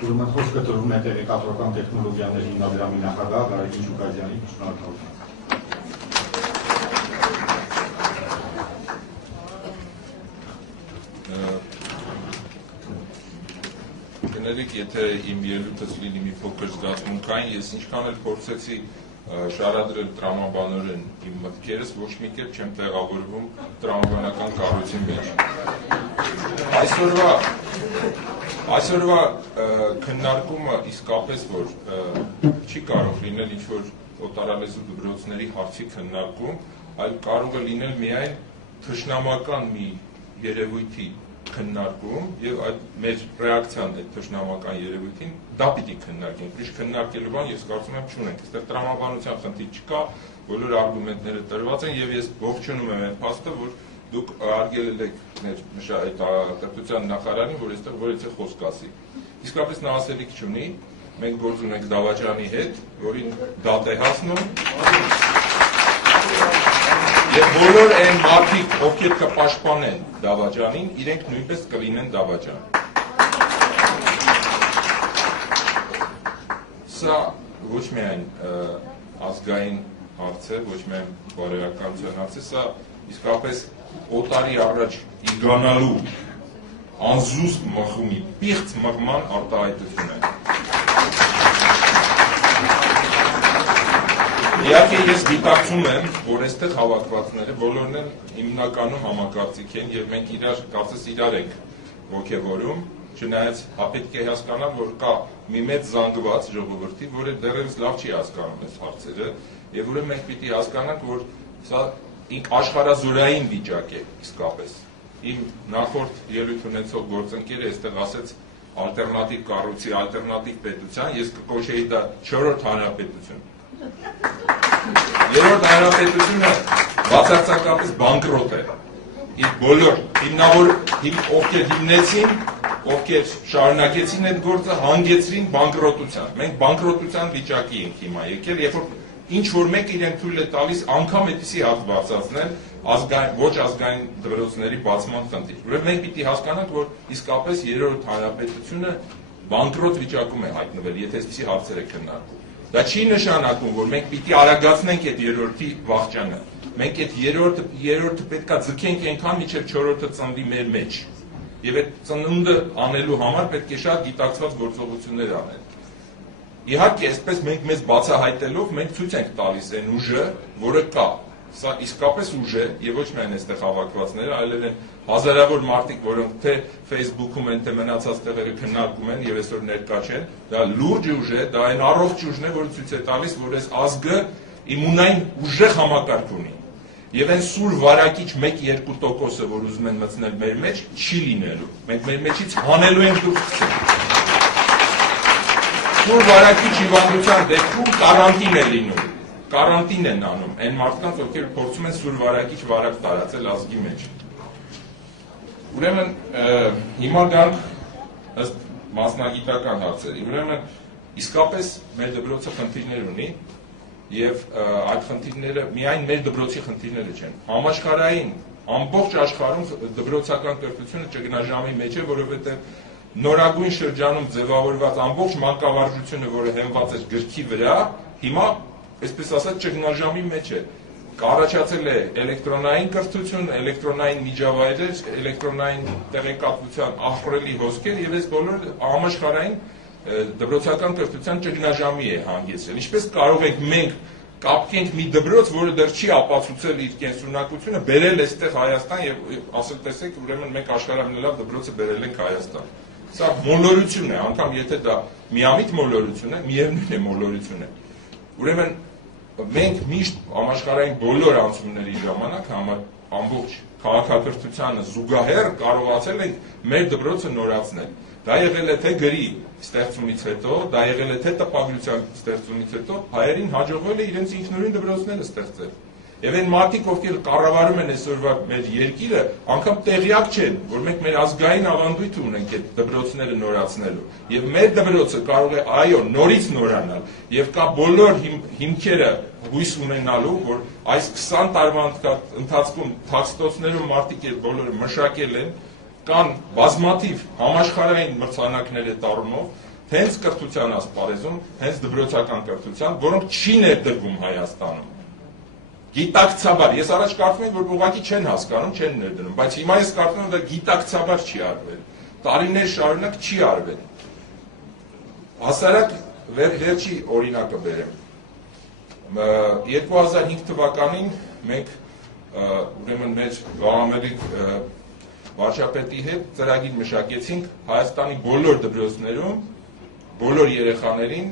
Ուրեմն խոսքը տրվում է տեղեկատվական տեխնոլոգիաների հիմնադրամի նախագահ Գարեգին Շուկազյանին, շնորհակալություն։ Կներեք, եթե իմ ելույթս լինի մի փոքր զգացմունքային, ես ինչքան էլ փորձեցի շարադրել տրամաբանորեն իմ մտքերս, ոչ մի կերպ չեմ տեղավորվում տրամաբանական կառույցի մեջ։ Այսօրվա քննարկումը իսկապես որ չի կարող լինել ինչ-որ օտարալեզու դպրոցների հարցի քննարկում, այլ կարող է լինել միայն թշնամական մի երևույթի քննարկում եւ այդ մեր ռեակցիան այդ թշնամական երևույթին դա պիտի քննարկենք։ Ուրիշ քննարկելու բան ես կարծում եմ չունենք։ Այստեղ տրամաբանության խնդիր չկա, բոլոր արգումենտները տրված են եւ ես ողջունում եմ այն փաստը, որ դուք արգելել եք մեր կրթության նախարարին, որ այստեղ որից է խոսք ասի։ Իսկապես նա ասելիք չունի, մենք գործ ունենք Դավաճանի հետ, որին դատ է հասնում։ Եվ բոլոր այն մարդիկ, ովքեր կպաշտպանեն Դավաճանին, իրենք նույնպես կլինեն Դավաճան։ Սա ոչ միայն ազգային հարց է, ոչ միայն բարոյականության հարց է, սա իսկապես օտարի առաջ իգանալու անզուսպ մղումի, պիղծ մղման արտահայտություն է։ Իհարկե ես գիտակցում եմ, որ այստեղ հավաքվածները բոլորն են հիմնականում համակարծիք են եւ մենք կարծես իրար ենք ոգևորում, չնայած պետք է հասկանալ, որ կա մի մեծ զանգված ժողովրդի, որը դեռևս լավ չի հասկանում այս հարցերը, եւ ուրեմն մենք պիտի հասկանանք, որ սա աշխարհազորային վիճակ է իսկապես։ Իմ նախորդ ելույթ ունեցող գործընկերը այստեղ ասեց ալտերնատիվ կառույցի, ալտերնատիվ պետության, ես կկոչեի դա 4-րդ հանրապետություն։ Երրորդ հանրապետությունը բացարձակապես բանկրոտ է։ Իսկ բոլոր ովքեր հիմնեցին, ովքեր շարունակեցին այդ գործը, հանգեցրին բանկրոտության։ Մենք բանկրոտության վիճակի ենք հիմա եկել, երբ որ ինչ որ մեկ իրեն թույլ է տալիս անգամ այդպիսի հարց բարձրացնել ոչ ազգային դպրոցների բացման խնդիր։ Ուրեմն մենք պիտի հասկանանք, որ իսկապես երրորդ հանրապետությունը բանկրոտ վիճակում է հայտնվել, եթե այսպիսի հարցեր է քննարկում։ Դա չի նշանակում, որ մենք պիտի արագացնենք այդ երրորդի վախճանը։ Մենք այդ երրորդը պետքա ձգենք այնքան, մինչև 4-րդը ծնվի մեր մեջ։ Եվ այդ ծնունդը անելու համար պետք է շատ գիտակցված գործողություններ անել։ Իհարկե, այսպես մենք մեզ բացահայտելով մենք ցույց ենք տալիս այն ուժը, որը կա։ Սա իսկապես ուժ է, եւ ոչ միայն այստեղ հավաքվածները, այլև են հազարավոր մարդիկ, որոնք թե Facebook-ում են, թե մնացած տեղերը քննարկում են եւ այսօր ներկա չեն, դա լուրջ ուժ է, դա այն առողջ ուժն է, որը ցույց է տալիս, որ այս ազգը իմունային ուժեղ համակարգ ունի։ Եվ այն սուր վարակիչ 1-2%-ը, որ ուզում են մտցնել մեր մեջ, չի լինելու։ Մենք մեր մեջից հանելու ենք դուրս գցել։ Սուր վարակիչ հիվանդության դեպքում կարանտին է լինում։ Կարանտին են անում այն մարդկանց, ովքեր փորձում են սուր վարակիչ վարակ տարածել ազգի մեջ։ Ուրեմն հիմա գանք ըստ մասնագիտական հարցերի։ Ուրեմն իսկապես մեր դպրոցը խնդիրներ ունի եւ այդ խնդիրները միայն մեր դպրոցի խնդիրները չեն։ Համաշխարհային ամբողջ աշխարհում դպրոցական կրթությունը ճգնաժամի մեջ է, որովհետեւ նորագույն շրջանում ձևավորված ամբողջ մանկավարժությունը, որը հենված է գրքի վրա, հիմա այսպես ասած ճգնաժամի մեջ է։ Առաջացել է էլեկտրոնային կրթություն, էլեկտրոնային միջավայրեր, էլեկտրոնային տեղեկատվության ահռելի հոսքեր եւ այս բոլորը համաշխարհային դպրոցական կրթության ճգնաժամի է հանգեցրել։ Ինչպես կարող ենք մենք կապկենք մի դպրոց, որը դեռ չի ապացուցել իր կենսունակությունը, բերել այստեղ Հայաստան եւ ասել տեսեք, ուրեմն մենք աշխարհամենալավ դպրոցը բերել ենք Հայաստան։ Սա մոլորություն է, անգամ եթե դա միամիտ մոլորություն է, միևնույն է մոլորություն է։ Ուրեմն մենք միշտ համաշխարհային բոլոր անցումների ժամանակ ամբողջ քաղաքակրթությանը զուգահեռ կարողացել ենք մեր դպրոցը նորացնել։ Դա եղել է թե գրի ստեղծումից հետո, դա եղել է թե տպագրության ստեղծումից հետո, հայերին հաջողվել է իրենց ինքնուրույն դպրոցները ստեղծել։ Եվ այն մարդիկ, ովքեր կառավարում են այսօրվա մեր երկիրը, անգամ տեղյակ չեն, որ մենք մեր ազգային ավանդույթ ունենք այդ դպրոցները նորացնելու։ Եվ մեր դպրոցը կարող է, այո, նորից նորանալ, եւ կա բոլոր հիմքերը հույս ունենալու, որ այս 20 տարվա ընթացքում թաքստոցներում մարդիկ այդ բոլորը մշակել են, կան բազմաթիվ համաշխարհային մրցանակներ այդ առումով, հենց կրթության ասպարեզում, հենց դպրոցական կրթության, որոնք չի ներդրվում Հայաստանում։ Գիտակցաբար, ես առաջ կարծում եմ, որ ուղղակի չեն հասկանում, չեն ներդնում, բայց հիմա ես կարծում եմ, որ գիտակցաբար չի արվել, տարիներ շարունակ չի արվել։ Հասարակ վերջի օրինակը բերեմ։ 2005 թվականին մենք ուրեմն մեր Վաղամերիկ վարչապետի հետ ծրագիր մշակեցինք Հայաստանի բոլոր դպրոցներում բոլոր երեխաներին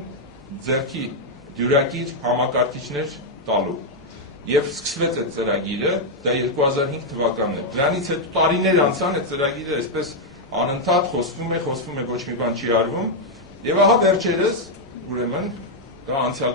ձեռքի դյուրակիր համակարգիչներ տալու։ Եվ սկսվեց այդ ծրագիրը, դա 2005 թվականն է։ Դրանից հետո տարիներ անցան, այդ ծրագիրը այսպես անընդհատ խոսվում է, ոչ մի բան չի արվում։ Եվ ահա վերջերս, ուրեմն, դա անցյալ